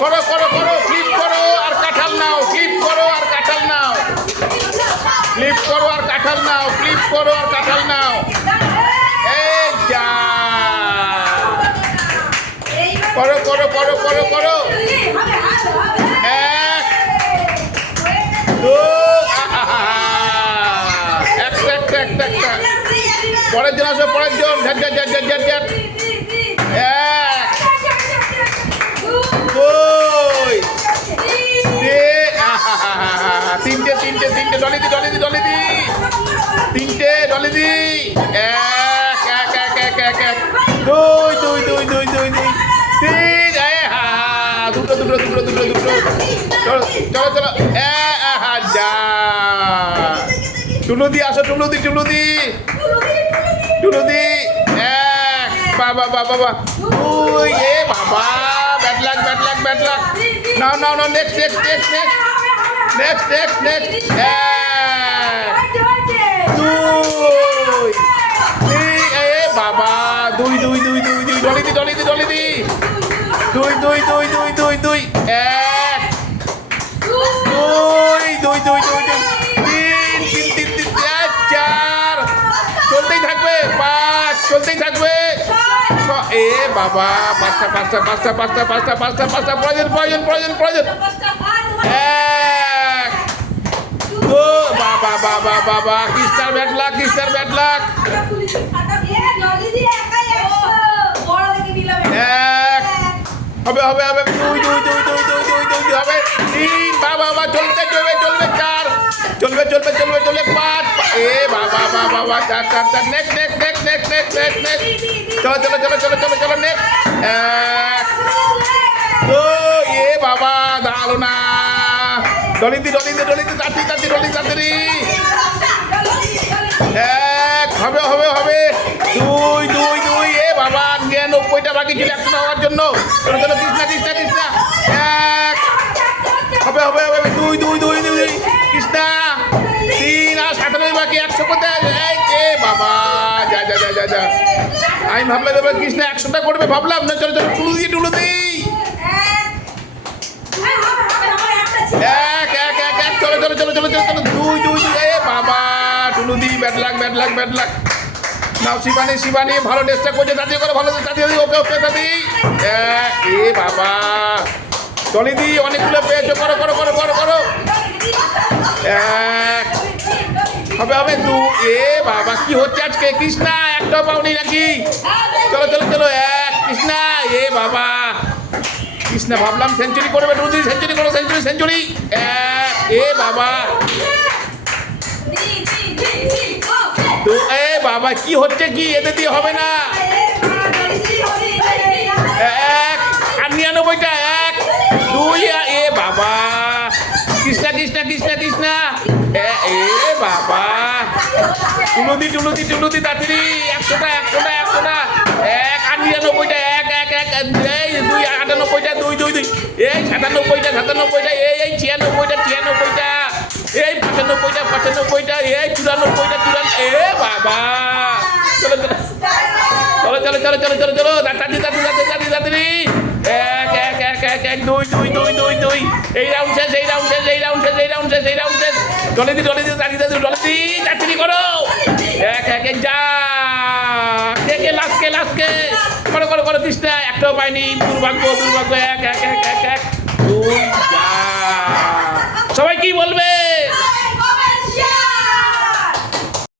করো করো করো, ফ্লিপ করো আর কাঁঠাল নাও, ফ্লিপ করো আর কাঁঠাল নাও, ফ্লিপ করো আর কাঁঠাল নাও, ফ্লিপ করো আর কাঁঠাল নাও। এই যা, করো করো করো করো করো। এক, দুই, একটা একটা একটা একটা। পরের জন আসো, পরের জন। ঝাট ঝাট ঝাট ঝাট ঝাট ঝাট। এক, দুই, তিনটে তিনটে তিনটে। ডলি দি ডলি দি ডলি দি, তিনটে ডলি দি। এক এক এক এক এক এক, দুই দুই দুই দুই দুই দুই, তিন। দুটো দুটো দুটো দুটো দুটো। চলো চলো চলো। যা, টুলু দি আসো, টুলু দি টুলু দি টুলু দি। এক, বাবা বাবা বাবা, দুই। এ বাবা, bad luck bad luck bad luck. নাও নাও নাও, next next next next next next next. এক, দুই, তিন। এ বাবা, দুই দুই দুই দুই দুই। ডলি দি ডলি দি ডলি দি, দুই দুই দুই দুই দুই দুই। এক, দুই দুই দুই দুই দুই, তিন তিন তিন তিন। চার, চলতেই থাকবে। পাঁচ, চলতেই থাকবে। এ বাবা, পাঁচটা পাঁচটা পাঁচটা পাঁচটা পাঁচটা পাঁচটা পাঁচটা। প্রয়োজন প্রয়োজন প্রয়োজন প্রয়োজন। এক, দুই। বাবা বাবা বাবা, কৃষ্ণার ব্যাড লাক, কৃষ্ণার ব্যাড লাক। এক, হবে হবে হবে। দুই দুই দুই দুই দুই দুই দুই দুই হবে। তিন, বাবা বাবা, চলতে চলবে চলবে। চার, চলবে চলবে চলবে চলবে। পাঁচ। এ বাবা বাবা বাবা, চার চার চার। Next next next next next next next. চলো চলো চলো চলো চলো চলো। নেক্সট। এক, দুই। এ বাবা, দাঁড়ালো না। ডলি দি ডলি দি ডলি দি, তাড়াতাড়ি তাড়াতাড়ি ডলি তাড়াতাড়ি। এক, হবে হবে হবে। দুই দুই দুই। এ বাবা, 99টা বাকি ছিল 100 হওয়ার জন্য। চলো চলো, কৃষ্ণা কৃষ্ণা কৃষ্ণা। এক, হবে হবে হবে। দুই দুই দুই দুই, কৃষ্ণা। তিন, আর 97 বাকি। 100 কোথায়? এ বাবা, যা যা যা যা যা। আমি ভাবলাম এবার কৃষ্ণা 100টা করবে, ভাবলাম না। চলো চলো, টুলু দি টুলু দি। এক এক এক এক। চলো চলো চলো চলো চলো চলো। দুই দুই দুই। এ বাবা, Tulu di, bad luck bad luck bad luck. নাও শিবানী, শিবানী ভালো চেষ্টা করছে। দাদি করে ভালো, দাদি ওকে ওকে দাদি। এ বাবা, ডলি দি অনেকগুলো পেয়েছো। করো করো করো করো করো। এক, হবে হবে। দু। এ বাবা, কি হচ্ছে আজকে? কৃষ্ণা একটাও পাওনি নাকি? চলো চলো চলো। এক, কৃষ্ণা। এ বাবা, কৃষ্ণা ভাবলাম সেঞ্চুরি করবে। টুলু দি সেঞ্চুরি করো, সেঞ্চুরি সেঞ্চুরি। এক, এ বাবা। তো এ বাবা, কি হচ্ছে কি? এদের দিয়ে হবে না। এক, আর 99টা। এক, দুই। এ বাবা, কৃষ্ণা কৃষ্ণা কৃষ্ণা কৃষ্ণা। এ বাবা, টুলু দি টুলু দি টুলু দি, তাড়াতাড়ি। 100টা 100টা 100টা। এক, আর 99টা। এক এক এক। এই দুই, 98টা। দুই দুই দুই। এই 97টা 97টা। এই 96টা 96টা। এই 95টা 95টা। এই 94টা 94। এ বাবা, চলো চলো চলো চলো চলো চলো চলো চলো। তাড়াতাড়ি তাড়াতাড়ি তাড়াতাড়ি তাড়াতাড়ি। এক এক এক এক এক। দুই দুই দুই দুই দুই। এই রাউন্ড শেষ, এই রাউন্ড শেষ, এই রাউন্ড শেষ, এই রাউন্ড শেষ, এই রাউন্ড শেষ। ডলি দি ডলি দি, তাড়াতাড়ি তাড়াতাড়ি ডলি দি, তাড়াতাড়ি করো। এক এক এক। যা, কে কে লাস্ট, কে লাস্ট কে? করো করো করো। কৃষ্ণা একটাও পাইনি। দুর্ভাগ্য দুর্ভাগ্য। এক এক এক এক এক। দুই। যা, সবাই কি বলবে?